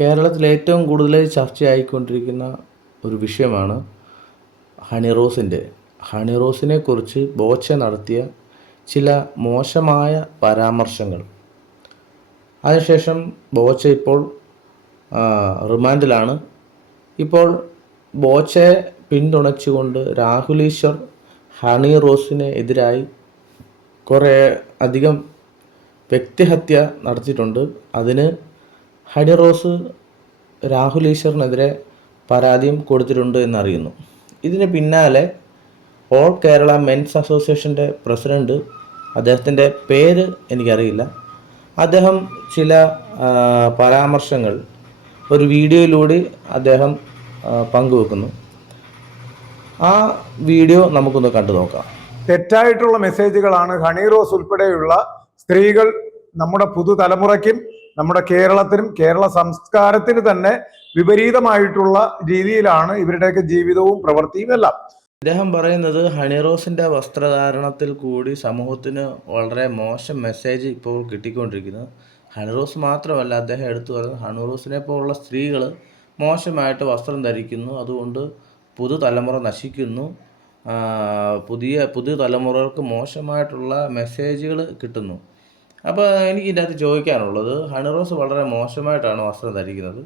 കേരളത്തിൽ ഏറ്റവും കൂടുതൽ ചർച്ചയായിക്കൊണ്ടിരിക്കുന്ന ഒരു വിഷയമാണ് ഹണി റോസിന്റെ. ഹണി ബോച്ച നടത്തിയ ചില മോശമായ പരാമർശങ്ങൾ. അതിനുശേഷം ബോച്ച ഇപ്പോൾ റിമാൻഡിലാണ്. ഇപ്പോൾ ബോച്ചയെ പിന്തുണച്ചുകൊണ്ട് രാഹുൽ ഈശ്വർ ഹണി റോസിന് എതിരായി കുറേ അധികം വ്യക്തിഹത്യ നടത്തിയിട്ടുണ്ട്. അതിന് ഹണി റോസ് രാഹുൽ ഈശ്വറിനെതിരെ പരാതിയും കൊടുത്തിട്ടുണ്ട് എന്നറിയുന്നു. ഇതിന് പിന്നാലെ ഓൾ കേരള മെൻസ് അസോസിയേഷന്റെ പ്രസിഡന്റ് അദ്ദേഹത്തിന്റെ പേര് എനിക്കറിയില്ല. അദ്ദേഹം ചില പരാമർശങ്ങൾ ഒരു വീഡിയോയിലൂടെ അദ്ദേഹം പങ്കുവെക്കുന്നു. ആ വീഡിയോ നമുക്കൊന്ന് കണ്ടു നോക്കാം. തെറ്റായിട്ടുള്ള മെസ്സേജുകളാണ് ഹണി റോസ് ഉൾപ്പെടെയുള്ള സ്ത്രീകൾ നമ്മുടെ പുതുതലമുറയ്ക്കും നമ്മുടെ കേരളത്തിനും കേരള സംസ്കാരത്തിന് തന്നെ വിപരീതമായിട്ടുള്ള രീതിയിലാണ് ഇവരുടെയൊക്കെ ജീവിതവും പ്രവൃത്തിയും എല്ലാം. ഇദ്ദേഹം പറയുന്നത് ഹണിറോസിന്റെ വസ്ത്രധാരണത്തിൽ കൂടി സമൂഹത്തിന് വളരെ മോശം മെസ്സേജ് ഇപ്പോൾ കിട്ടിക്കൊണ്ടിരിക്കുന്നു. ഹണിറോസ് മാത്രമല്ല അദ്ദേഹം എടുത്തു പറയുന്നത് ഹണിറോസിനെ പോലുള്ള സ്ത്രീകൾ മോശമായിട്ട് വസ്ത്രം ധരിക്കുന്നു. അതുകൊണ്ട് പുതുതലമുറ നശിക്കുന്നു. പുതിയ പുതിയ തലമുറകൾക്ക് മോശമായിട്ടുള്ള മെസ്സേജുകൾ കിട്ടുന്നു. അപ്പോൾ എനിക്ക് ഇതിനകത്ത് ചോദിക്കാനുള്ളത് ഹണിറോസ് വളരെ മോശമായിട്ടാണ് വസ്ത്രം ധരിക്കുന്നത്.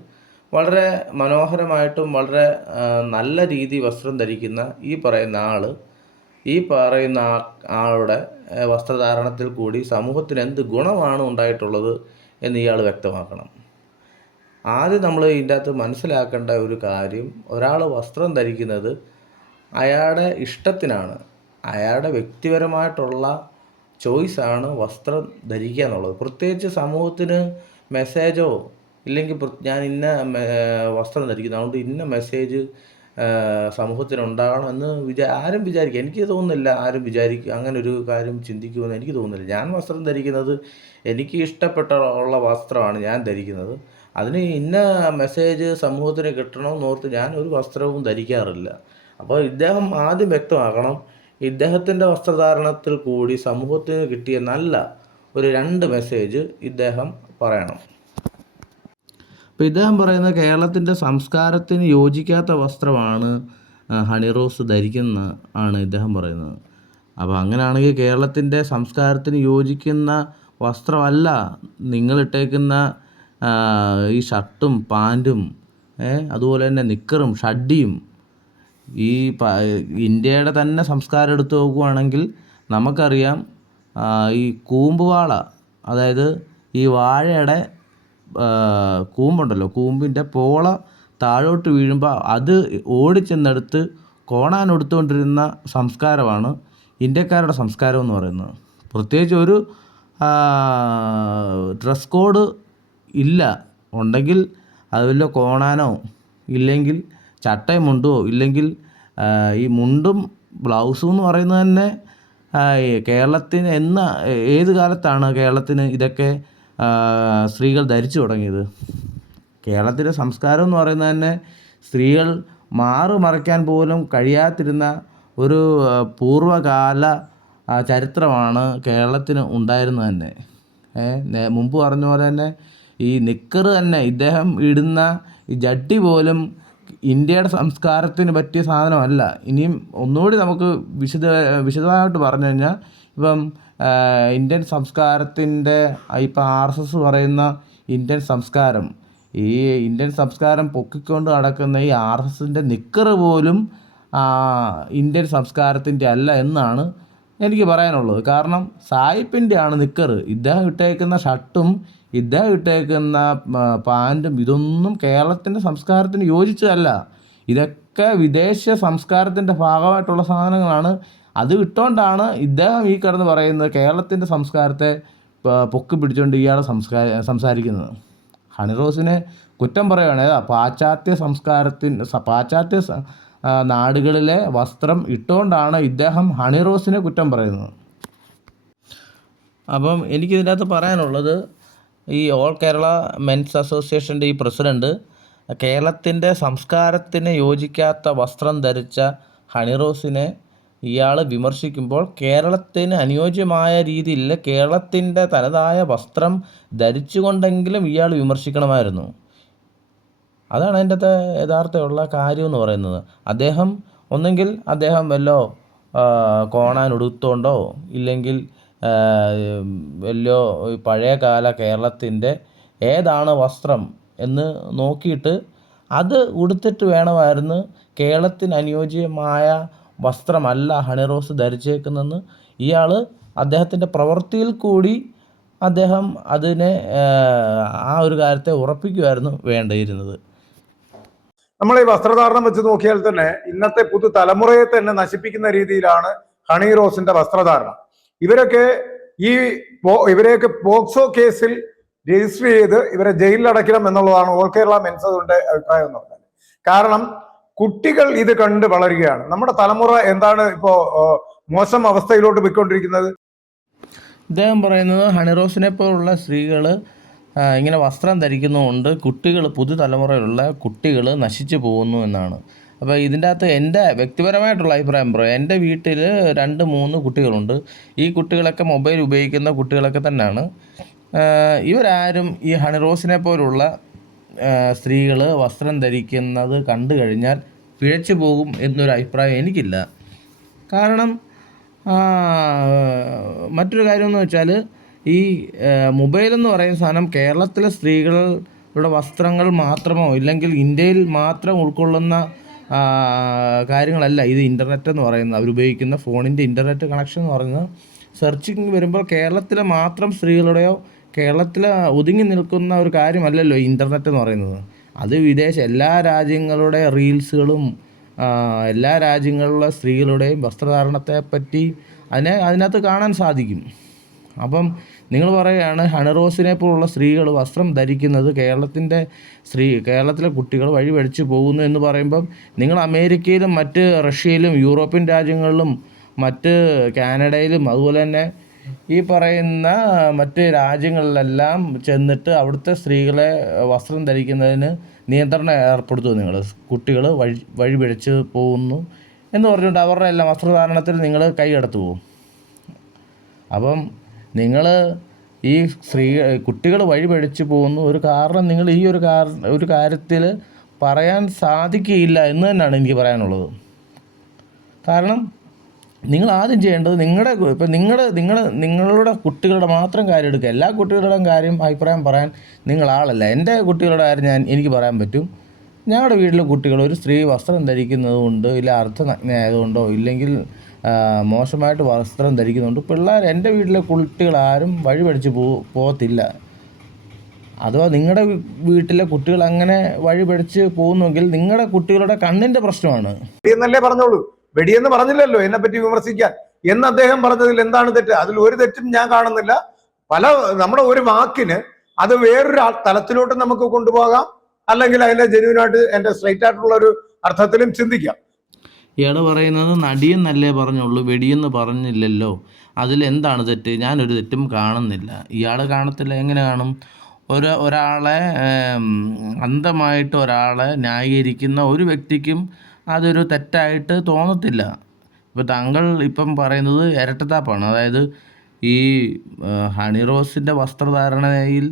വളരെ മനോഹരമായിട്ടും വളരെ നല്ല രീതി വസ്ത്രം ധരിക്കുന്ന ഈ പറയുന്ന ആൾ ഈ പറയുന്ന ആളുടെ വസ്ത്രധാരണത്തിൽ കൂടി സമൂഹത്തിന് എന്ത് ഗുണമാണ് ഉണ്ടായിട്ടുള്ളത് എന്ന് ഇയാൾ വ്യക്തമാക്കണം. ആദ്യം നമ്മൾ ഇതിന്റെ അകത്ത് മനസ്സിലാക്കേണ്ട ഒരു കാര്യം ഒരാൾ വസ്ത്രം ധരിക്കുന്നത് അയാളുടെ ഇഷ്ടത്തിനാണ്. അയാളുടെ വ്യക്തിപരമായിട്ടുള്ള ചോയ്സാണ് വസ്ത്രം ധരിക്കുക എന്നുള്ളത്. പ്രത്യേകിച്ച് സമൂഹത്തിന് മെസ്സേജോ ഇല്ലെങ്കിൽ ഞാൻ ഇന്ന വസ്ത്രം ധരിക്കുന്നു അതുകൊണ്ട് ഇന്ന മെസ്സേജ് സമൂഹത്തിന് ഉണ്ടാകണം എന്ന് വിചാ ആരും വിചാരിക്കുക എനിക്ക് തോന്നുന്നില്ല ആരും വിചാരിക്കുക അങ്ങനെ ഒരു കാര്യം ചിന്തിക്കുമെന്ന് എനിക്ക് തോന്നുന്നില്ല. ഞാൻ വസ്ത്രം ധരിക്കുന്നത് എനിക്ക് ഇഷ്ടപ്പെട്ട ഉള്ള വസ്ത്രമാണ് ഞാൻ ധരിക്കുന്നത്. അതിന് ഇന്ന മെസ്സേജ് സമൂഹത്തിന് കിട്ടണമെന്ന് ഓർത്ത് ഞാൻ ഒരു വസ്ത്രവും ധരിക്കാറില്ല. അപ്പോൾ ഇദ്ദേഹം ആദ്യം വ്യക്തമാക്കണം ഇദ്ദേഹത്തിന്റെ വസ്ത്രധാരണത്തിൽ കൂടി സമൂഹത്തിന് കിട്ടിയ നല്ല ഒരു രണ്ട് മെസ്സേജ് ഇദ്ദേഹം പറയണം. അപ്പോൾ ഇദ്ദേഹം പറയുന്ന കേരളത്തിന്റെ സംസ്കാരത്തിന് യോജിക്കാത്ത വസ്ത്രമാണ് ഹണി റോസ് ധരിക്കുന്ന ആണ് ഇദ്ദേഹം പറയുന്നത്. അപ്പോൾ അങ്ങനെയാണെങ്കിൽ കേരളത്തിന്റെ സംസ്കാരത്തിന് യോജിക്കുന്ന വസ്ത്രമല്ല നിങ്ങളിട്ടേക്കുന്ന ഈ ഷർട്ടും പാന്റും അതുപോലെ തന്നെ നിക്കറും ഷഡ്ഡിയും ഈ ഇന്ത്യയുടെ തന്നെ സംസ്കാരം എടുത്തു നോക്കുകയാണെങ്കിൽ നമുക്കറിയാം ഈ ഈ കൂമ്പുവാള അതായത് ഈ വാഴയുടെ കൂമ്പുണ്ടല്ലോ കൂമ്പിന്റെ പോള താഴോട്ട് വീഴുമ്പോൾ അത് ഓടിച്ചെന്നെടുത്ത് കോണാൻ എടുത്തുകൊണ്ടിരുന്ന സംസ്കാരമാണ് ഇന്ത്യക്കാരുടെ സംസ്കാരം എന്ന് പറയുന്നത്. പ്രത്യേകിച്ച് ഒരു ഡ്രസ് കോഡ് ഇല്ല. ഉണ്ടെങ്കിൽ അത് വല്ല കോണാനോ ഇല്ലെങ്കിൽ ചട്ടയും മുണ്ടോ ഇല്ലെങ്കിൽ ഈ മുണ്ടും ബ്ലൗസും എന്ന് പറയുന്നത് തന്നെ കേരളത്തിന് എന്ന ഏത് കാലത്താണ് കേരളത്തിന് ഇതൊക്കെ സ്ത്രീകൾ ധരിച്ചു തുടങ്ങിയത്? കേരളത്തിലെ സംസ്കാരം എന്ന് പറയുന്നത് തന്നെ സ്ത്രീകൾ മാറു മറയ്ക്കാൻ പോലും കഴിയാതിരുന്ന ഒരു പൂർവകാല ചരിത്രമാണ് കേരളത്തിന് ഉണ്ടായിരുന്നത് തന്നെ. മുമ്പ് പറഞ്ഞ പോലെ തന്നെ ഈ നിക്കറ് തന്നെ ഇദ്ദേഹം ഇടുന്ന ഈ ജഡ്ഡി പോലും ഇന്ത്യയുടെ സംസ്കാരത്തിന് പറ്റിയ സാധനമല്ല. ഇനിയും ഒന്നുകൂടി നമുക്ക് വിശദ വിശദമായിട്ട് പറഞ്ഞു കഴിഞ്ഞാൽ ഇപ്പം ഇന്ത്യൻ സംസ്കാരത്തിന്റെ ഇപ്പം ആർ എസ് എസ് പറയുന്ന ഇന്ത്യൻ സംസ്കാരം ഈ ഇന്ത്യൻ സംസ്കാരം പൊക്കിക്കൊണ്ട് നടക്കുന്ന ഈ ആർ എസ് എസിന്റെ നിക്കറ് പോലും ഇന്ത്യൻ സംസ്കാരത്തിന്റെ അല്ല എന്നാണ് എനിക്ക് പറയാനുള്ളത്. കാരണം സായിപ്പിന്റെ ആണ് നിക്കറ്. ഇദ്ദേഹം ഇട്ടേക്കുന്ന ഷർട്ടും ഇദ്ദേഹം ഇട്ടേക്കുന്ന പാന്റും ഇതൊന്നും കേരളത്തിന്റെ സംസ്കാരത്തിന് യോജിച്ചതല്ല. ഇതൊക്കെ വിദേശ സംസ്കാരത്തിന്റെ ഭാഗമായിട്ടുള്ള സാധനങ്ങളാണ്. അത് ഇട്ടുകൊണ്ടാണ് ഇദ്ദേഹം ഈ കിടന്ന് പറയുന്നത് കേരളത്തിന്റെ സംസ്കാരത്തെ പൊക്കി പിടിച്ചുകൊണ്ട് ഇയാൾ സംസ്കാര സംസാരിക്കുന്നത്. ഹണിറോസിനെ കുറ്റം പറയുകയാണ് പാശ്ചാത്യ സംസ്കാരത്തിന്റെ പാശ്ചാത്യ നാടുകളിലെ വസ്ത്രം ഇട്ടുകൊണ്ടാണ് ഇദ്ദേഹം ഹണിറോസിനെ കുറ്റം പറയുന്നത്. അപ്പം എനിക്കിതിനകത്ത് പറയാനുള്ളത് ഈ ഓൾ കേരള മെൻസ് അസോസിയേഷന്റെ ഈ പ്രസിഡന്റ് കേരളത്തിന്റെ സംസ്കാരത്തിന് യോജിക്കാത്ത വസ്ത്രം ധരിച്ച ഹണിറോസിനെ ഇയാൾ വിമർശിക്കുമ്പോൾ കേരളത്തിന് അനുയോജ്യമായ രീതിയിൽ കേരളത്തിന്റെ തനതായ വസ്ത്രം ധരിച്ചുകൊണ്ടെങ്കിലും ഇയാൾ വിമർശിക്കണമായിരുന്നു. അതാണ് അതിന്റെ യഥാർത്ഥമുള്ള കാര്യം എന്ന് പറയുന്നത്. അദ്ദേഹം ഒന്നെങ്കിൽ അദ്ദേഹം വല്ലോ കോണാൻ ഉടുത്തോണ്ടോ ഇല്ലെങ്കിൽ വല്ലോ പഴയകാല കേരളത്തിന്റെ ഏതാണ് വസ്ത്രം എന്ന് നോക്കിയിട്ട് അത് ഉടുത്തിട്ട് വേണമായിരുന്നു കേരളത്തിന് അനുയോജ്യമായ വസ്ത്രമല്ല ഹണിറോസ് ധരിച്ചേക്കുന്നതെന്ന് ഇയാൾ അദ്ദേഹത്തിന്റെ പ്രവൃത്തിയിൽ കൂടി അദ്ദേഹം അതിനെ ആ ഒരു കാര്യത്തെ ഉറപ്പിക്കുമായിരുന്നു വേണ്ടിയിരുന്നത്. നമ്മൾ ഈ വസ്ത്രധാരണം വെച്ച് നോക്കിയാൽ തന്നെ ഇന്നത്തെ പുതു തലമുറയെ തന്നെ നശിപ്പിക്കുന്ന രീതിയിലാണ് ഹണി റോസിന്റെ വസ്ത്രധാരണം. ഇവരൊക്കെ ഈ ഇവരെയൊക്കെ പോക്സോ കേസിൽ രജിസ്റ്റർ ചെയ്ത് ഇവരെ ജയിലിൽ അടയ്ക്കണം എന്നുള്ളതാണ് ഓൾ കേരള മെൻസതുണ്ട് അഭിപ്രായം എന്ന് പറഞ്ഞാൽ കാരണം കുട്ടികൾ ഇത് കണ്ട് വളരുകയാണ്. നമ്മുടെ തലമുറ എന്താണ് ഇപ്പോ മോശം അവസ്ഥയിലോട്ട് പോയിക്കൊണ്ടിരിക്കുന്നത്? ഇദ്ദേഹം പറയുന്നത് ഹണിറോസിനെ പോലുള്ള സ്ത്രീകൾ ഇങ്ങനെ വസ്ത്രം ധരിക്കുന്നതുകൊണ്ട് കുട്ടികൾ പുതുതലമുറയിലുള്ള കുട്ടികൾ നശിച്ചു പോകുന്നു എന്നാണ്. അപ്പോൾ ഇതിന്റെ അകത്ത് എന്റെ വ്യക്തിപരമായിട്ടുള്ള അഭിപ്രായം പറയാം. എന്റെ വീട്ടിൽ രണ്ട് മൂന്ന് കുട്ടികളുണ്ട്. ഈ കുട്ടികളൊക്കെ മൊബൈൽ ഉപയോഗിക്കുന്ന കുട്ടികളൊക്കെ തന്നെയാണ്. ഇവരാരും ഈ ഹണിറോസിനെ പോലുള്ള സ്ത്രീകൾ വസ്ത്രം ധരിക്കുന്നത് കണ്ടു കഴിഞ്ഞാൽ പിഴച്ചു പോകും എന്നൊരു അഭിപ്രായം എനിക്കില്ല. കാരണം മറ്റൊരു കാര്യം എന്ന് വെച്ചാൽ ഈ മൊബൈൽ എന്ന് പറയുന്ന സാധനം കേരളത്തിലെ സ്ത്രീകളുടെ വസ്ത്രങ്ങൾ മാത്രമോ ഇല്ലെങ്കിൽ ഇന്ത്യയിൽ മാത്രം ഉൾക്കൊള്ളുന്ന കാര്യങ്ങളല്ല ഇത് ഇന്റർനെറ്റ് എന്ന് പറയുന്നത്. അവരുപയോഗിക്കുന്ന ഫോണിന്റെ ഇന്റർനെറ്റ് കണക്ഷൻ എന്ന് പറയുന്നത്. സെർച്ചിങ് വരുമ്പോൾ കേരളത്തിലെ മാത്രം സ്ത്രീകളുടെയോ കേരളത്തിൽ ഒതുങ്ങി നിൽക്കുന്ന ഒരു കാര്യമല്ലല്ലോ ഇന്റർനെറ്റ് എന്ന് പറയുന്നത്. അത് വിദേശ എല്ലാ രാജ്യങ്ങളുടെ റീൽസുകളും എല്ലാ രാജ്യങ്ങളിലെ സ്ത്രീകളുടെയും വസ്ത്രധാരണത്തെ പറ്റി അതിനെ അതിനകത്ത് കാണാൻ സാധിക്കും. അപ്പം നിങ്ങൾ പറയുകയാണ് ഹണറോസിനെ പോലുള്ള സ്ത്രീകൾ വസ്ത്രം ധരിക്കുന്നത് കേരളത്തിന്റെ സ്ത്രീ കേരളത്തിലെ കുട്ടികൾ വഴി വെടിച്ച് പോകുന്നു എന്ന് പറയുമ്പം നിങ്ങൾ അമേരിക്കയിലും മറ്റ് റഷ്യയിലും യൂറോപ്യൻ രാജ്യങ്ങളിലും മറ്റ് കാനഡയിലും അതുപോലെ തന്നെ ഈ പറയുന്ന മറ്റ് രാജ്യങ്ങളിലെല്ലാം ചെന്നിട്ട് അവിടുത്തെ സ്ത്രീകളെ വസ്ത്രം ധരിക്കുന്നതിന് നിയന്ത്രണം ഏർപ്പെടുത്തുന്നു നിങ്ങൾ? കുട്ടികൾ വഴി വഴി പിഴച്ച് പോകുന്നു എന്ന് പറഞ്ഞുകൊണ്ട് അവരുടെ എല്ലാം വസ്ത്രധാരണത്തിൽ നിങ്ങൾ കൈ കടത്തു പോകും. അപ്പം നിങ്ങൾ ഈ സ്ത്രീ കുട്ടികൾ വഴി പഴിച്ചു പോകുന്നു. ഒരു കാരണം നിങ്ങൾ ഈ ഒരു കാര ഒരു കാര്യത്തിൽ പറയാൻ സാധിക്കുകയില്ല എന്ന് തന്നെയാണ് എനിക്ക് പറയാനുള്ളത്. കാരണം നിങ്ങൾ ആദ്യം ചെയ്യേണ്ടത് നിങ്ങളുടെ ഇപ്പം നിങ്ങളുടെ നിങ്ങളുടെ നിങ്ങളുടെ കുട്ടികളുടെ മാത്രം കാര്യം എടുക്കുക. എല്ലാ കുട്ടികളുടെയും കാര്യം അഭിപ്രായം പറയാൻ നിങ്ങൾ ആളല്ല. എന്റെ കുട്ടികളുടെ കാര്യം ഞാൻ എനിക്ക് പറയാൻ പറ്റും. ഞങ്ങളുടെ വീട്ടിലെ കുട്ടികൾ ഒരു സ്ത്രീ വസ്ത്രം ധരിക്കുന്നത് ഇല്ല അർദ്ധനഗ്നയായതുകൊണ്ടോ ഇല്ലെങ്കിൽ മോശമായിട്ട് വസ്ത്രം ധരിക്കുന്നുണ്ട്. പിള്ളേർ എന്റെ വീട്ടിലെ കുട്ടികൾ ആരും വഴി പഠിച്ച് പോ പോകത്തില്ല. അഥവാ നിങ്ങളുടെ വീട്ടിലെ കുട്ടികൾ അങ്ങനെ വഴി പഠിച്ച് പോകുന്നുവെങ്കിൽ നിങ്ങളുടെ കുട്ടികളുടെ കണ്ണിന്റെ പ്രശ്നമാണ്. വെടിയെന്നല്ലേ പറഞ്ഞോളൂ. വെടിയെന്ന് പറഞ്ഞില്ലല്ലോ എന്നെ പറ്റി വിമർശിക്കാൻ. എന്ന് അദ്ദേഹം പറഞ്ഞതിൽ എന്താണ് തെറ്റ്? അതിൽ ഒരു തെറ്റും ഞാൻ കാണുന്നില്ല. പല നമ്മുടെ ഒരു വാക്കിന് അത് വേറൊരു തലത്തിലോട്ട് നമുക്ക് കൊണ്ടുപോകാം. അല്ലെങ്കിൽ അതിന്റെ ജെന്യൂനായിട്ട് എന്റെ സ്ട്രൈറ്റ് ആയിട്ടുള്ള ഒരു അർത്ഥത്തിലും ചിന്തിക്കാം. ഇയാൾ പറയുന്നത് നടിയെന്നല്ലേ പറഞ്ഞുള്ളൂ വെടിയെന്ന് പറഞ്ഞില്ലല്ലോ. അതിൽ എന്താണ് തെറ്റ്? ഞാനൊരു തെറ്റും കാണുന്നില്ല. ഇയാൾ കാണത്തില്ല എങ്ങനെ കാണും? ഒരു ഒരാളെ അന്ധമായിട്ട് ഒരാളെ ന്യായീകരിക്കുന്ന ഒരു വ്യക്തിക്കും അതൊരു തെറ്റായിട്ട് തോന്നത്തില്ല. ഇപ്പോൾ താങ്കൾ ഇപ്പം പറയുന്നത് ഇരട്ടത്താപ്പാണ്. അതായത് ഈ ഹണി റോസിന്റെ വസ്ത്രധാരണയിൽ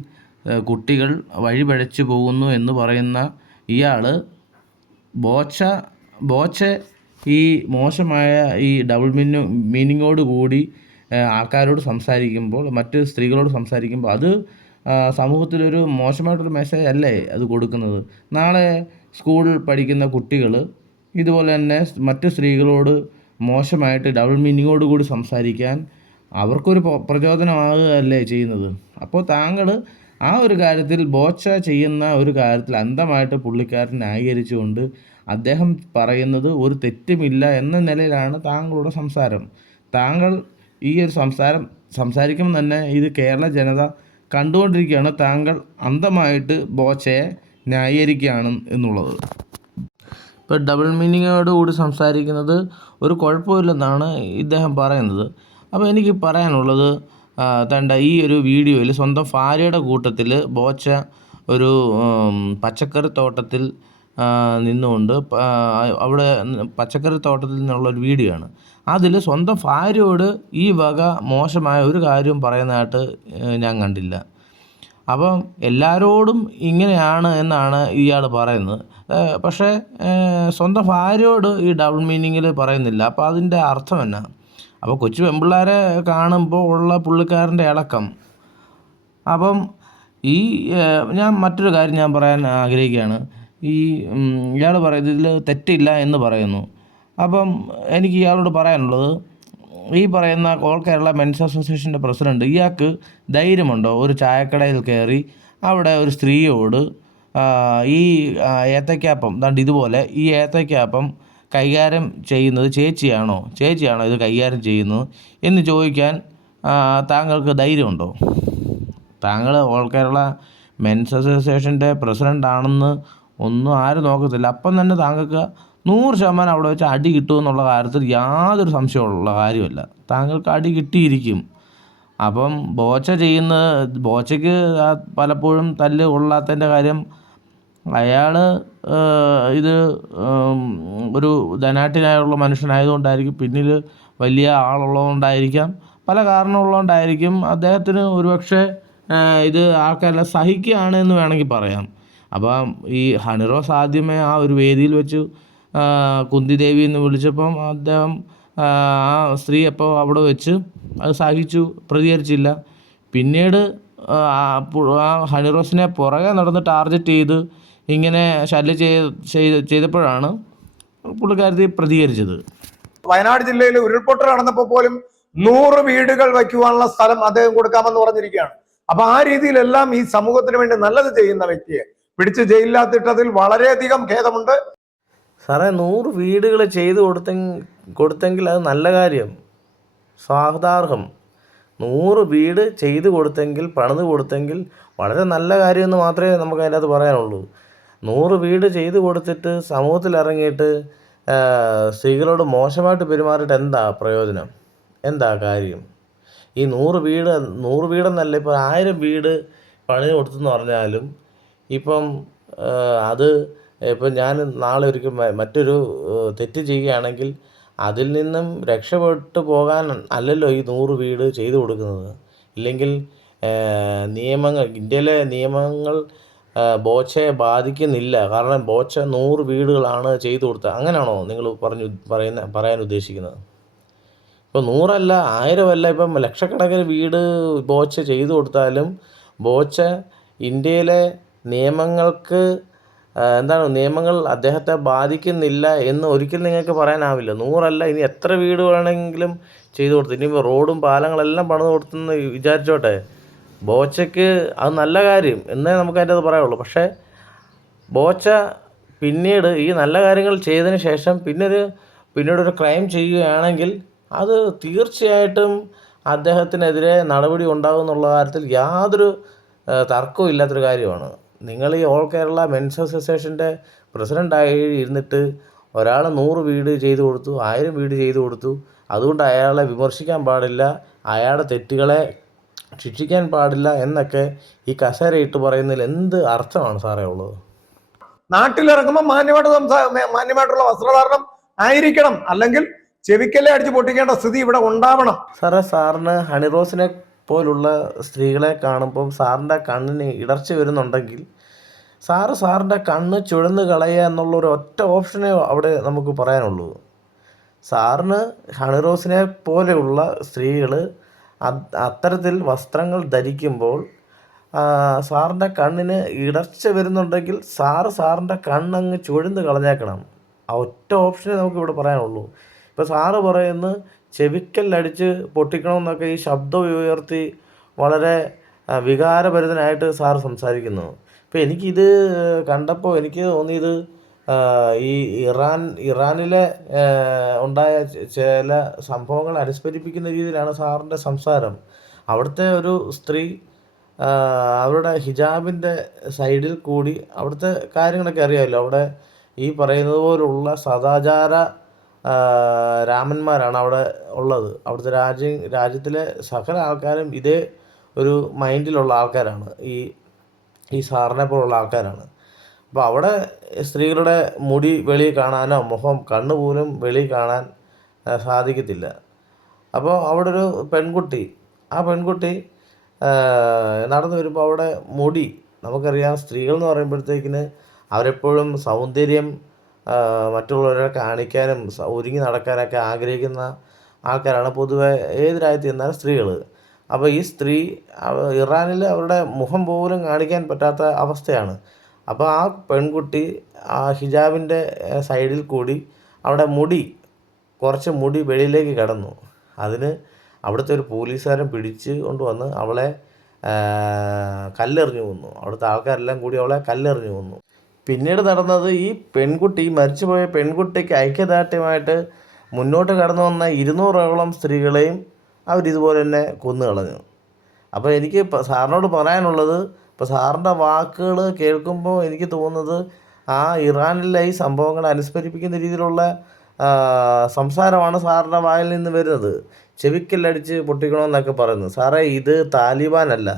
കുട്ടികൾ വഴിപഴച്ചു പോകുന്നു എന്ന് പറയുന്ന ഇയാൾ ബോച്ച ബോച്ച ഈ മോശമായ ഈ ഡബിൾ മീനിങ് മീനിങ്ങോട് കൂടി ആൾക്കാരോട് സംസാരിക്കുമ്പോൾ മറ്റ് സ്ത്രീകളോട് സംസാരിക്കുമ്പോൾ അത് സമൂഹത്തിലൊരു മോശമായിട്ടൊരു മെസ്സേജ് അല്ലേ അത് കൊടുക്കുന്നത്? നാളെ സ്കൂളിൽ പഠിക്കുന്ന കുട്ടികൾ ഇതുപോലെ തന്നെ മറ്റ് സ്ത്രീകളോട് മോശമായിട്ട് ഡബിൾ മീനിങ്ങോട് കൂടി സംസാരിക്കാൻ അവർക്കൊരു പ്രോ- പ്രചോദനമാകുകയല്ലേ ചെയ്യുന്നത്? അപ്പോൾ താങ്കൾ ആ ഒരു കാര്യത്തിൽ ബോച്ച ചെയ്യുന്ന ഒരു കാര്യത്തിൽ അന്ധമായിട്ട് പുള്ളിക്കാരൻ ന്യായീകരിച്ചുകൊണ്ട് അദ്ദേഹം പറയുന്നത് ഒരു തെറ്റുമില്ല എന്ന നിലയിലാണ് താങ്കളുടെ സംസാരം. താങ്കൾ ഈ ഒരു സംസാരം സംസാരിക്കുമ്പോൾ തന്നെ ഇത് കേരള ജനത കണ്ടുകൊണ്ടിരിക്കുകയാണ്. താങ്കൾ അന്ധമായിട്ട് ബോച്ചയെ ന്യായീകരിക്കുകയാണ് എന്നുള്ളത്. ഇപ്പോൾ ഡബിൾ മീനിങ്ങോട് കൂടി സംസാരിക്കുന്നത് ഒരു കുഴപ്പമില്ലെന്നാണ് ഇദ്ദേഹം പറയുന്നത്. അപ്പോൾ എനിക്ക് പറയാനുള്ളത് തണ്ട ഈ ഒരു വീഡിയോയിൽ സ്വന്തം ഭാര്യയുടെ കൂട്ടത്തിൽ ബോച്ച ഒരു പച്ചക്കറി തോട്ടത്തിൽ നിന്നുകൊണ്ട് അവിടെ പച്ചക്കറി തോട്ടത്തിൽ നിന്നുള്ള ഒരു വീഡിയോ ആണ് അതിൽ സ്വന്തം ഭാര്യയോട് ഈ വക മോശമായ ഒരു കാര്യവും പറയുന്നതായിട്ട് ഞാൻ കണ്ടില്ല. അപ്പം എല്ലാവരോടും ഇങ്ങനെയാണ് എന്നാണ് ഇയാൾ പറയുന്നത്. പക്ഷേ സ്വന്തം ഭാര്യയോട് ഈ ഡബിൾ മീനിങ്ങിൽ പറയുന്നില്ല. അപ്പോൾ അതിന്റെ അർത്ഥം എന്നാ? അപ്പോൾ കൊച്ചു പെൺപിള്ളേരെ കാണുമ്പോൾ ഉള്ള പുള്ളിക്കാരന്റെ ഇളക്കം. അപ്പം ഈ ഞാൻ മറ്റൊരു കാര്യം ഞാൻ പറയാൻ ആഗ്രഹിക്കുകയാണ്. ഈ ഇയാൾ പറയുന്നത് ഇതിൽ തെറ്റില്ല എന്ന് പറയുന്നു. അപ്പം എനിക്ക് ഇയാളോട് പറയാനുള്ളത് ഈ പറയുന്ന ഓൾ കേരള മെൻസ് അസോസിയേഷന്റെ പ്രസിഡന്റ് ഇയാൾക്ക് ധൈര്യമുണ്ടോ? ഒരു ചായക്കടയിൽ കയറി അവിടെ ഒരു സ്ത്രീയോട് ഈ ഏത്തയ്ക്കാപ്പം ദാണ്ട് ഇതുപോലെ ഈ ഏത്തയ്ക്കാപ്പം കൈകാര്യം ചെയ്യുന്നത് ചേച്ചിയാണോ? ചേച്ചിയാണോ ഇത് കൈകാര്യം ചെയ്യുന്നത്? എന്ന് ചോദിക്കാൻ താങ്കൾക്ക് ധൈര്യമുണ്ടോ? താങ്കൾ ഓൾ കേരള മെൻസ് അസോസിയേഷന്റെ പ്രസിഡന്റ് ആണെന്ന് ഒന്നും ആരും നോക്കത്തില്ല. അപ്പം തന്നെ താങ്കൾക്ക് നൂറ് ശതമാനം അവിടെ വെച്ച് അടി കിട്ടുമെന്നുള്ള കാര്യത്തിൽ യാതൊരു സംശയമുള്ള കാര്യമല്ല. താങ്കൾക്ക് അടി കിട്ടിയിരിക്കും. അപ്പം ബോച്ച ചെയ്യുന്ന ബോച്ചയ്ക്ക് പലപ്പോഴും തല്ല് കൊള്ളാത്തതിന്റെ കാര്യം അയാൾ ഇത് ഒരു ധനാട്ടിനായുള്ള മനുഷ്യനായതുകൊണ്ടായിരിക്കും. പിന്നിൽ വലിയ ആളുള്ളതുകൊണ്ടായിരിക്കാം. പല കാരണമുള്ളതുകൊണ്ടായിരിക്കും അദ്ദേഹത്തിന് ഒരുപക്ഷെ ഇത് ആൾക്കാരെല്ലാം സഹിക്കുകയാണ് എന്ന് വേണമെങ്കിൽ പറയാം. അപ്പം ഈ ഹണിറോസ് ആദ്യമേ ആ ഒരു വേദിയിൽ വെച്ച്. കുന്തിദേവി കുന്തി ദേവി എന്ന് വിളിച്ചപ്പം അദ്ദേഹം ആ സ്ത്രീ അപ്പോൾ അവിടെ വെച്ച് അത് സഹിച്ചു പ്രതികരിച്ചില്ല. പിന്നീട് ആ, ഹണിറോസിനെ പുറകെ നടന്ന് ടാർഗറ്റ് ചെയ്ത് ഇങ്ങനെ ശല്യം ചെയ്ത് ചെയ്തപ്പോഴാണ് പുള്ളിക്കാരത്തി പ്രതികരിച്ചത്. വയനാട് ജില്ലയിൽ ഉരുൾപൊട്ടൽ നടന്നപ്പോൾ പോലും നൂറ് വീടുകൾ വയ്ക്കുവാനുള്ള സ്ഥലം അദ്ദേഹം കൊടുക്കാമെന്ന് പറഞ്ഞിരിക്കുകയാണ്. അപ്പൊ ആ രീതിയിലെല്ലാം ഈ സമൂഹത്തിന് വേണ്ടി നല്ലത് ചെയ്യുന്ന വ്യക്തിയെ പിടിച്ച് ജയിലിനകത്തിട്ടതിൽ വളരെയധികം ഖേദമുണ്ട്. സാറേ നൂറ് വീടുകൾ ചെയ്ത് കൊടുത്തെ കൊടുത്തെങ്കിൽ അത് നല്ല കാര്യം. സ്വാഗതാർഹം. നൂറ് വീട് ചെയ്ത് കൊടുത്തെങ്കിൽ പണിത് കൊടുത്തെങ്കിൽ വളരെ നല്ല കാര്യമെന്ന് മാത്രമേ നമുക്ക് അതിനകത്ത് പറയാനുള്ളൂ. നൂറ് വീട് ചെയ്ത് കൊടുത്തിട്ട് സമൂഹത്തിൽ ഇറങ്ങിയിട്ട് സ്ത്രീകളോട് മോശമായിട്ട് പെരുമാറിയിട്ട് എന്താ പ്രയോജനം? എന്താ കാര്യം? ഈ നൂറ് വീട് നൂറ് വീടെന്നല്ല ഇപ്പോൾ ആയിരം വീട് പണി കൊടുത്തെന്ന് പറഞ്ഞാലും ഇപ്പം അത് ഇപ്പം ഞാൻ നാളെ ഒരിക്കൽ മറ്റൊരു തെറ്റ് ചെയ്യുകയാണെങ്കിൽ അതിൽ നിന്നും രക്ഷപ്പെട്ടു പോകാൻ അല്ലല്ലോ ഈ നൂറ് വീട് ചെയ്തു കൊടുക്കുന്നത്. ഇല്ലെങ്കിൽ നിയമങ്ങൾ ഇന്ത്യയിലെ നിയമങ്ങൾ ബോച്ചയെ ബാധിക്കുന്നില്ല. കാരണം ബോച്ച നൂറ് വീടുകളാണ് ചെയ്തു കൊടുത്തത്. അങ്ങനെയാണോ നിങ്ങൾ പറഞ്ഞു പറയുന്ന പറയാൻ ഉദ്ദേശിക്കുന്നത്? ഇപ്പോൾ നൂറല്ല ആയിരമല്ല ഇപ്പം ലക്ഷക്കണക്കിന് വീട് ബോച്ച ചെയ്തു കൊടുത്താലും ബോച്ച ഇന്ത്യയിലെ നിയമങ്ങൾക്ക് എന്താണ് നിയമങ്ങൾ അദ്ദേഹത്തെ ബാധിക്കുന്നില്ല എന്ന് ഒരിക്കലും നിങ്ങൾക്ക് പറയാനാവില്ല. നൂറല്ല ഇനി എത്ര വീട് വേണമെങ്കിലും ചെയ്തു കൊടുത്തു. ഇനി റോഡും പാലങ്ങളെല്ലാം പണിത് കൊടുത്തെന്ന് വിചാരിച്ചോട്ടെ? ബോച്ചയ്ക്ക് അത് നല്ല കാര്യം എന്നേ നമുക്ക് അതിന്റെ അത് പറയുള്ളൂ പക്ഷേ ബോച്ച പിന്നീട് ഈ നല്ല കാര്യങ്ങൾ ചെയ്തതിന് ശേഷം പിന്നെ ഒരു പിന്നീട് ഒരു ക്രൈം ചെയ്യുകയാണെങ്കിൽ അത് തീർച്ചയായിട്ടും അദ്ദേഹത്തിനെതിരെ നടപടി ഉണ്ടാകും എന്നുള്ള കാര്യത്തിൽ യാതൊരു തർക്കവും ഇല്ലാത്തൊരു കാര്യമാണ്. നിങ്ങൾ ഈ ഓൾ കേരള മെൻസ് അസോസിയേഷന്റെ പ്രസിഡന്റായി ഇരുന്നിട്ട് ഒരാൾ നൂറ് വീട് ചെയ്തു കൊടുത്തു ആയിരം വീട് ചെയ്തു കൊടുത്തു. അതുകൊണ്ട് അയാളെ വിമർശിക്കാൻ പാടില്ല അയാളുടെ തെറ്റുകളെ ശിക്ഷിക്കാൻ പാടില്ല എന്നൊക്കെ ഈ കസേര ഇട്ട് പറയുന്നതിൽ എന്ത് അർത്ഥമാണ് സാറേ ഉള്ളത്? നാട്ടിലിറങ്ങുമ്പോൾ മാന്യമായിട്ട് മാന്യമായിട്ടുള്ള വസ്ത്രധാരണം ആയിരിക്കണം. അല്ലെങ്കിൽ ചെവിക്കല്ലേ അടിച്ച് പൊട്ടിക്കേണ്ട സ്ഥിതി ഇവിടെ ഉണ്ടാവണം. സാറേ സാറിന് ഹണിറോസിനെ പോലുള്ള സ്ത്രീകളെ കാണുമ്പം സാറിന്റെ കണ്ണിന് ഇടർച്ച വരുന്നുണ്ടെങ്കിൽ സാറ് സാറിന്റെ കണ്ണ് ചുഴന്ന് കളയുക എന്നുള്ള ഒരു ഒറ്റ ഓപ്ഷനേ അവിടെ നമുക്ക് പറയാനുള്ളൂ. സാറിന് ഹണിറോസിനെ പോലെയുള്ള സ്ത്രീകൾ അത്തരത്തിൽ വസ്ത്രങ്ങൾ ധരിക്കുമ്പോൾ സാറിന്റെ കണ്ണിന് ഇടർച്ച വരുന്നുണ്ടെങ്കിൽ സാറ് സാറിന്റെ കണ്ണങ്ങ് ചുഴന്ന് കളഞ്ഞേക്കണം. ആ ഒറ്റ ഓപ്ഷനേ നമുക്കിവിടെ പറയാനുള്ളൂ. ഇപ്പോൾ സാറ് പറയുന്നു ചെവിക്കല്ലടിച്ച് പൊട്ടിക്കണമെന്നൊക്കെ ഈ ശബ്ദം ഉയർത്തി വളരെ വികാരഭരിതനായിട്ട് സാറ് സംസാരിക്കുന്നു. അപ്പോൾ എനിക്കിത് കണ്ടപ്പോൾ എനിക്ക് തോന്നിയത് ഈ ഇറാൻ ഇറാനിലെ ഉണ്ടായ ചില സംഭവങ്ങൾ അനുസ്മരിപ്പിക്കുന്ന രീതിയിലാണ് സാറിന്റെ സംസാരം. അവിടുത്തെ ഒരു സ്ത്രീ അവരുടെ ഹിജാബിന്റെ സൈഡിൽ കൂടി അവിടുത്തെ കാര്യങ്ങളൊക്കെ അറിയാമല്ലോ. അവിടെ ഈ പറയുന്നത് പോലുള്ള സദാചാര രാമന്മാരാണ് അവിടെ ഉള്ളത്. അവിടുത്തെ രാജ്യം രാജ്യത്തിലെ സകല ആൾക്കാരും ഇതേ ഒരു മൈൻഡിലുള്ള ആൾക്കാരാണ്. ഈ ഈ സാറിനെ പോലുള്ള ആൾക്കാരാണ്. അപ്പോൾ അവിടെ സ്ത്രീകളുടെ മുടി വെളി കാണാനോ മുഖം കണ്ണ് പോലും വെളി കാണാൻ സാധിക്കത്തില്ല. അപ്പോൾ അവിടെ ഒരു പെൺകുട്ടി ആ പെൺകുട്ടി നടന്നു വരുമ്പോൾ അവിടെ മുടി നമുക്കറിയാം സ്ത്രീകൾ എന്ന് പറയുമ്പോഴത്തേക്കിന് അവരെപ്പോഴും സൗന്ദര്യം മറ്റുള്ളവരെ കാണിക്കാനും ഒരുങ്ങി നടക്കാനൊക്കെ ആഗ്രഹിക്കുന്ന ആൾക്കാരാണ് പൊതുവെ ഏത് രാജ്യത്ത് ചെന്നാലും സ്ത്രീകൾ. അപ്പോൾ ഈ സ്ത്രീ ഇറാനിൽ അവരുടെ മുഖം പോലും കാണിക്കാൻ പറ്റാത്ത അവസ്ഥയാണ്. അപ്പോൾ ആ പെൺകുട്ടി ആ ഹിജാബിന്റെ സൈഡിൽ കൂടി അവിടെ മുടി കുറച്ച് മുടി വെളിയിലേക്ക് കടന്നു. അതിന് അവിടുത്തെ ഒരു പോലീസുകാരൻ പിടിച്ച് കൊണ്ടുവന്ന് അവളെ കല്ലെറിഞ്ഞു കൊന്നു. അവിടുത്തെ ആൾക്കാരെല്ലാം കൂടി അവളെ കല്ലെറിഞ്ഞു കൊന്നു. പിന്നീട് നടന്നത് ഈ പെൺകുട്ടി മരിച്ചുപോയ പെൺകുട്ടിക്ക് ഐക്യദാർഢ്യമായിട്ട് മുന്നോട്ട് കടന്നു വന്ന ഇരുന്നൂറോളം സ്ത്രീകളെയും അവരിതുപോലെ തന്നെ കൊന്നു കളഞ്ഞു. അപ്പോൾ എനിക്ക് സാറിനോട് പറയാനുള്ളത് ഇപ്പോൾ സാറിന്റെ വാക്കുകൾ കേൾക്കുമ്പോൾ എനിക്ക് തോന്നുന്നത് ആ ഇറാനിലെ ഈ സംഭവങ്ങൾ അനുസ്മരിപ്പിക്കുന്ന രീതിയിലുള്ള സംസാരമാണ് സാറിന്റെ വായിൽ നിന്ന് വരുന്നത്. ചെവിക്കല്ലടിച്ച് പൊട്ടിക്കണമെന്നൊക്കെ പറയുന്നു സാറേ ഇത് താലിബാനല്ല.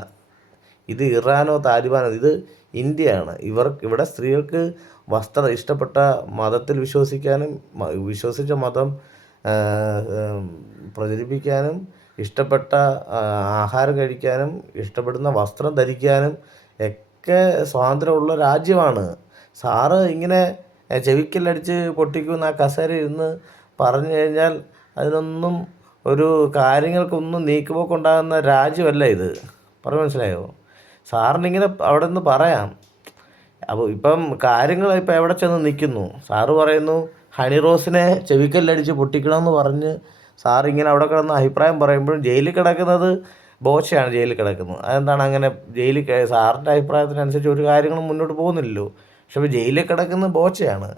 ഇത് ഇറാനോ താലിബാനോ ഇത് ഇന്ത്യയാണ്. ഇവർ ഇവിടെ സ്ത്രീകൾക്ക് വസ്ത്ര ഇഷ്ടപ്പെട്ട മതത്തിൽ വിശ്വസിക്കാനും വിശ്വസിച്ച മതം പ്രചരിപ്പിക്കാനും ഇഷ്ടപ്പെട്ട ആഹാരം കഴിക്കാനും ഇഷ്ടപ്പെടുന്ന വസ്ത്രം ധരിക്കാനും ഒക്കെ സ്വാതന്ത്ര്യമുള്ള രാജ്യമാണ്. സാറ് ഇങ്ങനെ ചെവിക്കല്ലടിച്ച് പൊട്ടിക്കുന്ന ആ കസേര ഇരുന്ന് പറഞ്ഞു കഴിഞ്ഞാൽ അതിനൊന്നും ഒരു കാര്യങ്ങൾക്കൊന്നും നീക്കുപോക്കുണ്ടാകുന്ന രാജ്യമല്ല ഇത്. പറഞ്ഞു മനസ്സിലായോ? സാറിനിങ്ങനെ അവിടെ നിന്ന് പറയാം. അപ്പോൾ ഇപ്പം കാര്യങ്ങൾ ഇപ്പം എവിടെ ചെന്ന് നിൽക്കുന്നു? സാറ് പറയുന്നു ഹണി റോസിനെ ചെവിക്കല്ലടിച്ച് പൊട്ടിക്കണമെന്ന് പറഞ്ഞ് സാറിങ്ങനെ അവിടെ കിടന്ന് അഭിപ്രായം പറയുമ്പോഴും ജയിലിൽ കിടക്കുന്നത് ബോച്ചയാണ് ജയിലിൽ കിടക്കുന്നത്. അതെന്താണ് അങ്ങനെ ജയിലിൽ സാറിന്റെ അഭിപ്രായത്തിനനുസരിച്ച് ഒരു കാര്യങ്ങളും മുന്നോട്ട് പോകുന്നില്ലല്ലോ. പക്ഷെ ഇപ്പോൾ ജയിലിൽ കിടക്കുന്നത് ബോച്ചയാണ്.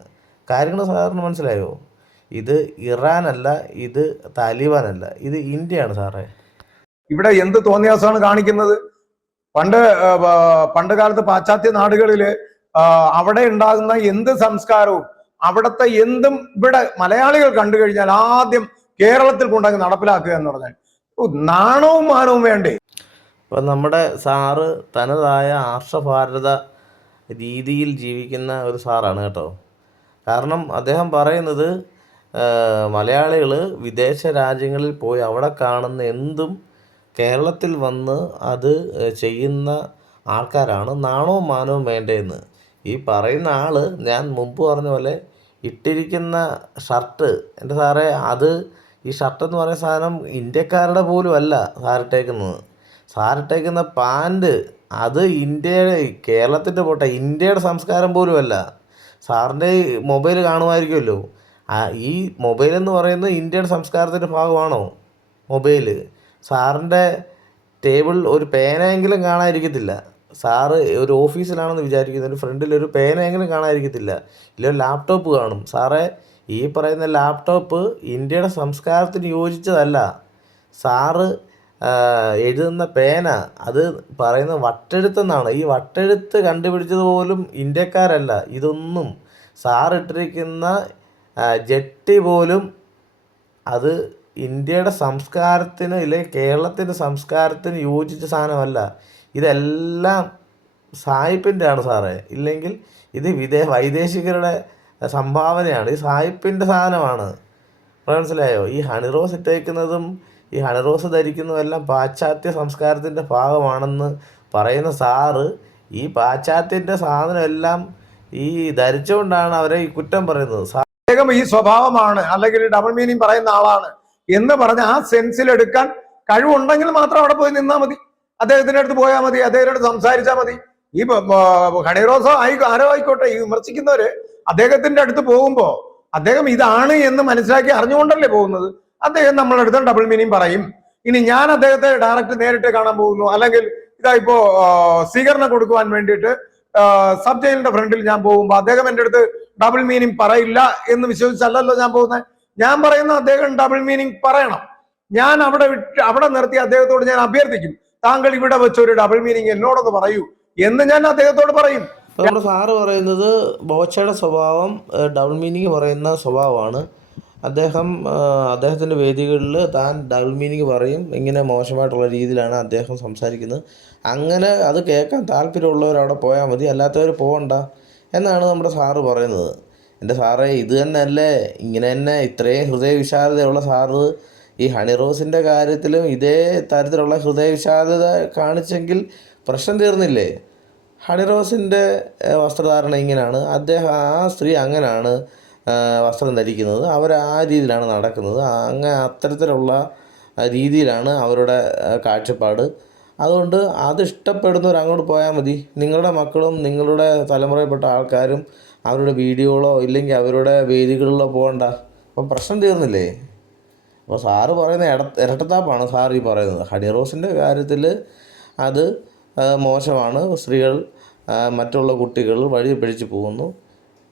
കാര്യങ്ങൾ സാറിന് മനസ്സിലായോ? ഇത് ഇറാനല്ല ഇത് താലിബാനല്ല ഇത് ഇന്ത്യയാണ് സാറേ. ഇവിടെ എന്ത് തോന്നിയാസാണ് കാണിക്കുന്നത്? പണ്ട് പണ്ട് കാലത്ത് പാശ്ചാത്യ നാടുകളിൽ അവിടെ ഉണ്ടാകുന്ന എന്ത് സംസ്കാരവും അവിടുത്തെ എന്തും ഇവിടെ മലയാളികൾ കണ്ടു കഴിഞ്ഞാൽ ആദ്യം കേരളത്തിൽ കൊണ്ടാക്കി നടപ്പിലാക്കുക എന്ന് പറഞ്ഞാൽ നാണവും മാനവും വേണ്ടേ? ഇപ്പം നമ്മുടെ സാറ് തനതായ ആർഷഭാരത രീതിയിൽ ജീവിക്കുന്ന ഒരു സാറാണ് കേട്ടോ. കാരണം അദ്ദേഹം പറയുന്നത് മലയാളികൾ വിദേശ രാജ്യങ്ങളിൽ പോയി അവിടെ കാണുന്ന എന്തും കേരളത്തിൽ വന്ന് അത് ചെയ്യുന്ന ആൾക്കാരാണ് നാണവും മാനവും വേണ്ടതെന്ന് ഈ പറയുന്ന ആൾ ഞാൻ മുമ്പ് പറഞ്ഞ പോലെ ഇട്ടിരിക്കുന്ന ഷർട്ട് എന്റെ സാറേ അത് ഈ ഷർട്ട് എന്ന് പറയുന്ന സാധനം ഇന്ത്യക്കാരുടെ പോലും അല്ല സാറിട്ടേക്കുന്നത് സാറിട്ടേക്കുന്ന പാന്റ് അത് ഇന്ത്യയുടെ കേരളത്തിന്റെ പോട്ടെ ഇന്ത്യയുടെ സംസ്കാരം പോലും അല്ല. സാറിന്റെ മൊബൈൽ കാണുമായിരിക്കുമല്ലോ. ഈ മൊബൈൽ എന്ന് പറയുന്നത് ഇന്ത്യയുടെ സംസ്കാരത്തിന്റെ ഭാഗമാണോ മൊബൈൽ സാറിന്റെ ടേബിൾ ഒരു പേനയെങ്കിലും കാണാതിരിക്കത്തില്ല. സാറ് ഒരു ഓഫീസിലാണെന്ന് ഫ്രണ്ടിൽ ഒരു പേനയെങ്കിലും കാണാതിരിക്കത്തില്ല. ഇല്ല ഒരു ലാപ്ടോപ്പ് കാണും. സാറേ ഈ പറയുന്ന ലാപ്ടോപ്പ് ഇന്ത്യയുടെ സംസ്കാരത്തിന് യോജിച്ചതല്ല. സാറ് എഴുതുന്ന പേന അത് പറയുന്ന വട്ടെഴുത്തെന്നാണ്. ഈ വട്ടെഴുത്ത് കണ്ടുപിടിച്ചത് പോലും ഇന്ത്യക്കാരല്ല. ഇതൊന്നും സാറിട്ടിരിക്കുന്ന ജെട്ടി പോലും അത് ഇന്ത്യയുടെ സംസ്കാരത്തിന് ഇല്ലെങ്കിൽ കേരളത്തിന്റെ സംസ്കാരത്തിന് യോജിച്ച സാധനമല്ല. ഇതെല്ലാം സായിപ്പിന്റെ ആണ് സാറേ. ഇല്ലെങ്കിൽ ഇത് വിദേ വൈദേശികരുടെ സംഭാവനയാണ്. ഈ സായിപ്പിന്റെ സാധനമാണ്. മനസ്സിലായോ? ഈ ഹണിറോസ് ഇട്ടേക്കുന്നതും ഈ ഹണിറോസ് ധരിക്കുന്നതും എല്ലാം പാശ്ചാത്യ സംസ്കാരത്തിന്റെ ഭാഗമാണെന്ന് പറയുന്ന സാറ് ഈ പാശ്ചാത്യന്റെ സാധനം എല്ലാം ഈ ധരിച്ചുകൊണ്ടാണ് അവരെ ഈ കുറ്റം പറയുന്നത്. അദ്ദേഹം ഈ സ്വഭാവമാണ് അല്ലെങ്കിൽ ഡബിൾ മീനിങ് പറയുന്ന ആളാണ്. എന്ന് പറഞ്ഞ് ആ സെൻസിൽ എടുക്കാൻ കഴിവുണ്ടെങ്കിൽ മാത്രം അവിടെ പോയി നിന്നാൽ മതി. അദ്ദേഹത്തിന്റെ അടുത്ത് പോയാൽ മതി അദ്ദേഹത്തിനോട് സംസാരിച്ചാൽ മതി. ഈ ഹണിറോസോ ആയി ആരോ ആയിക്കോട്ടെ ഈ വിമർശിക്കുന്നവര് അദ്ദേഹത്തിന്റെ അടുത്ത് പോകുമ്പോ അദ്ദേഹം ഇതാണ് എന്ന് മനസ്സിലാക്കി അറിഞ്ഞുകൊണ്ടല്ലേ പോകുന്നത്? അദ്ദേഹം നമ്മളുടെ നമ്മളടുത്ത് ഡബിൾ മീനിങ് പറയും. ഇനി ഞാൻ അദ്ദേഹത്തെ ഡയറക്റ്റ് നേരിട്ട് കാണാൻ പോകുന്നു. അല്ലെങ്കിൽ ഇതാ ഇപ്പോ സ്വീകരണം കൊടുക്കുവാൻ വേണ്ടിയിട്ട് സബ് ജയിലിന്റെ ഫ്രണ്ടിൽ ഞാൻ പോകുമ്പോൾ അദ്ദേഹം എന്റെ അടുത്ത് ഡബിൾ മീനിങ് പറയില്ല എന്ന് വിശ്വസിച്ചല്ലല്ലോ ഞാൻ പോകുന്നത്. ഞാൻ പറയുന്ന അദ്ദേഹം ഡബിൾ മീനിങ് പറയണം. ഞാൻ അവിടെ വിട്ട് അവിടെ നിർത്തി അദ്ദേഹത്തോട് ഞാൻ അഭ്യർത്ഥിക്കും. താങ്കൾ ഇവിടെ വെച്ച് ഒരു ഡബിൾ മീനിങ് എന്നോടൊന്ന് പറയൂ എന്ന് ഞാൻ അദ്ദേഹത്തോട് പറയും. നമ്മുടെ സാറ് പറയുന്നത് ബോച്ചയുടെ സ്വഭാവം ഡബിൾ മീനിങ് പറയുന്ന സ്വഭാവമാണ്. അദ്ദേഹം അദ്ദേഹത്തിന്റെ വേദികളിൽ താൻ ഡബിൾ മീനിങ് പറയും. ഇങ്ങനെ മോശമായിട്ടുള്ള രീതിയിലാണ് അദ്ദേഹം സംസാരിക്കുന്നത്. അങ്ങനെ അത് കേൾക്കാൻ താല്പര്യമുള്ളവർ അവിടെ പോയാൽ മതി. അല്ലാത്തവർ പോകണ്ട എന്നാണ് നമ്മുടെ സാറ് പറയുന്നത്. എന്റെ സാറേ ഇത് തന്നെയല്ലേ? ഇങ്ങനെ തന്നെ ഇത്രയും ഹൃദയവിഷാദതയുള്ള സാറ് ഈ ഹണി റോസിന്റെ കാര്യത്തിലും ഇതേ തരത്തിലുള്ള ഹൃദയവിഷാദത കാണിച്ചെങ്കിൽ പ്രശ്നം തീർന്നില്ലേ? ഹണി റോസിന്റെ വസ്ത്രധാരണ വസ്ത്രധാരണം ഇങ്ങനെയാണ് അദ്ദേഹം ആ സ്ത്രീ അങ്ങനെയാണ് വസ്ത്രം ധരിക്കുന്നത്. അവർ ആ രീതിയിലാണ് നടക്കുന്നത്. അങ്ങനെ അത്തരത്തിലുള്ള രീതിയിലാണ് അവരുടെ കാഴ്ചപ്പാട്. അതുകൊണ്ട് അത് ഇഷ്ടപ്പെടുന്നവർ അങ്ങോട്ട് പോയാൽ മതി. നിങ്ങളുടെ മക്കളും നിങ്ങളുടെ തലമുറയിൽപ്പെട്ട ആൾക്കാരും അവരുടെ വീഡിയോകളോ ഇല്ലെങ്കിൽ അവരുടെ വേദികളിലോ പോകണ്ട. അപ്പം പ്രശ്നം തീർന്നില്ലേ? അപ്പോൾ സാറ് പറയുന്ന ഇട ഇരട്ടത്താപ്പാണ് സാർ ഈ പറയുന്നത്. ഹണി റോസിന്റെ കാര്യത്തിൽ അത് മോശമാണ്. സ്ത്രീകൾ മറ്റുള്ള കുട്ടികൾ വഴി പിടിച്ച് പോകുന്നു.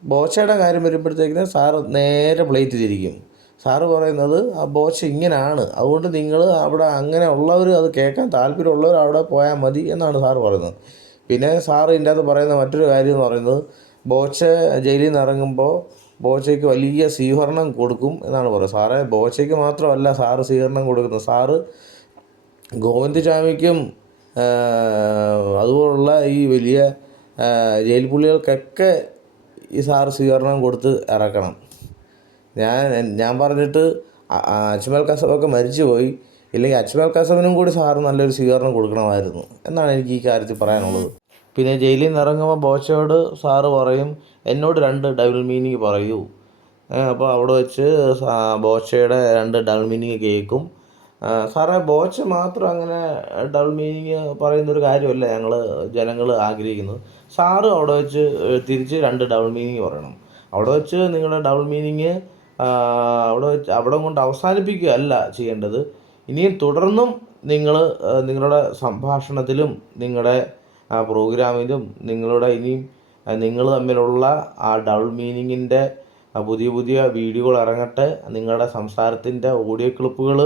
ബോച്ചയുടെ കാര്യം വരുമ്പോഴത്തേക്കിന് സാറ് നേരെ പ്ലേറ്റ് തിരിക്കും. സാറ് പറയുന്നത് ആ ബോച്ച ഇങ്ങനെയാണ് അതുകൊണ്ട് നിങ്ങൾ അവിടെ അങ്ങനെ ഉള്ളവർ അത് കേൾക്കാൻ താല്പര്യമുള്ളവർ അവിടെ പോയാൽ മതി എന്നാണ് സാറ് പറയുന്നത്. പിന്നെ സാറ് ഇതിന്റെ അകത്ത് പറയുന്ന മറ്റൊരു കാര്യം എന്ന് പറയുന്നത് ബോച്ച ജയിലിൽ നിന്ന് ഇറങ്ങുമ്പോൾ ബോച്ചയ്ക്ക് വലിയ സ്വീകരണം കൊടുക്കും എന്നാണ് പറയുന്നത് സാറേ ബോച്ചയ്ക്ക് മാത്രമല്ല സാറ് സ്വീകരണം കൊടുക്കുന്നത്. സാറ് ഗോവിന്ദചാമിക്കും അതുപോലുള്ള ഈ വലിയ ജയിൽ പുള്ളികൾക്കൊക്കെ ഈ സാറ് സ്വീകരണം കൊടുത്ത് ഇറക്കണം. ഞാൻ ഞാൻ പറഞ്ഞിട്ട് അജ്മൽ കസബൊക്കെ മരിച്ചു പോയി ഇല്ലെങ്കിൽ അജ്മൽ കസബിനും കൂടി സാറ് നല്ലൊരു സ്വീകരണം കൊടുക്കണമായിരുന്നു എന്നാണ് എനിക്ക് ഈ കാര്യത്തിൽ പറയാനുള്ളത്. പിന്നെ ജയിലിൽ നിന്ന് ഇറങ്ങുമ്പോൾ ബോച്ചയോട് സാറ് പറയും എന്നോട് രണ്ട് ഡബിൾ മീനിങ് പറയൂ. അപ്പോൾ അവിടെ വെച്ച് ബോച്ചയുടെ രണ്ട് ഡബിൾ മീനിങ് കേൾക്കും സാറേ ബോച്ച മാത്രം അങ്ങനെ ഡബിൾ മീനിങ് പറയുന്നൊരു കാര്യമല്ല ഞങ്ങൾ ജനങ്ങൾ ആഗ്രഹിക്കുന്നത്. സാറ് അവിടെ വെച്ച് തിരിച്ച് രണ്ട് ഡബിൾ മീനിങ് പറയണം. അവിടെ വെച്ച് നിങ്ങളുടെ ഡബിൾ മീനിങ് അവിടെ വെച്ച് അവിടെ കൊണ്ട് അവസാനിപ്പിക്കുകയല്ല ചെയ്യേണ്ടത്. ഇനിയും തുടർന്നും നിങ്ങൾ നിങ്ങളുടെ സംഭാഷണത്തിലും നിങ്ങളുടെ ആ പ്രോഗ്രാമിലും നിങ്ങളുടെ ഇനിയും നിങ്ങൾ തമ്മിലുള്ള ആ ഡബിൾ മീനിങ്ങിന്റെ പുതിയ പുതിയ വീഡിയോകൾ ഇറങ്ങട്ടെ. നിങ്ങളുടെ സംസാരത്തിന്റെ ഓഡിയോ ക്ലിപ്പുകൾ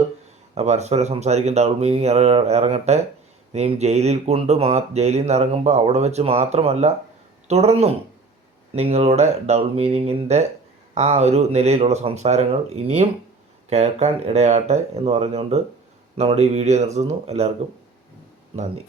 പരസ്പരം സംസാരിക്കുന്ന ഡബിൾ മീനിങ് ഇറങ്ങട്ടെ. ഇനിയും ജയിലിൽ കൊണ്ട് മാ ജയിലിൽ നിന്ന് ഇറങ്ങുമ്പോൾ അവിടെ വെച്ച് മാത്രമല്ല തുടർന്നും നിങ്ങളുടെ ഡബിൾ മീനിങ്ങിന്റെ ആ ഒരു നിലയിലുള്ള സംസാരങ്ങൾ ഇനിയും കേൾക്കാൻ ഇടയാകട്ടെ എന്ന് പറഞ്ഞുകൊണ്ട് നമ്മുടെ ഈ വീഡിയോ നിർത്തുന്നു. എല്ലാവർക്കും നന്ദി.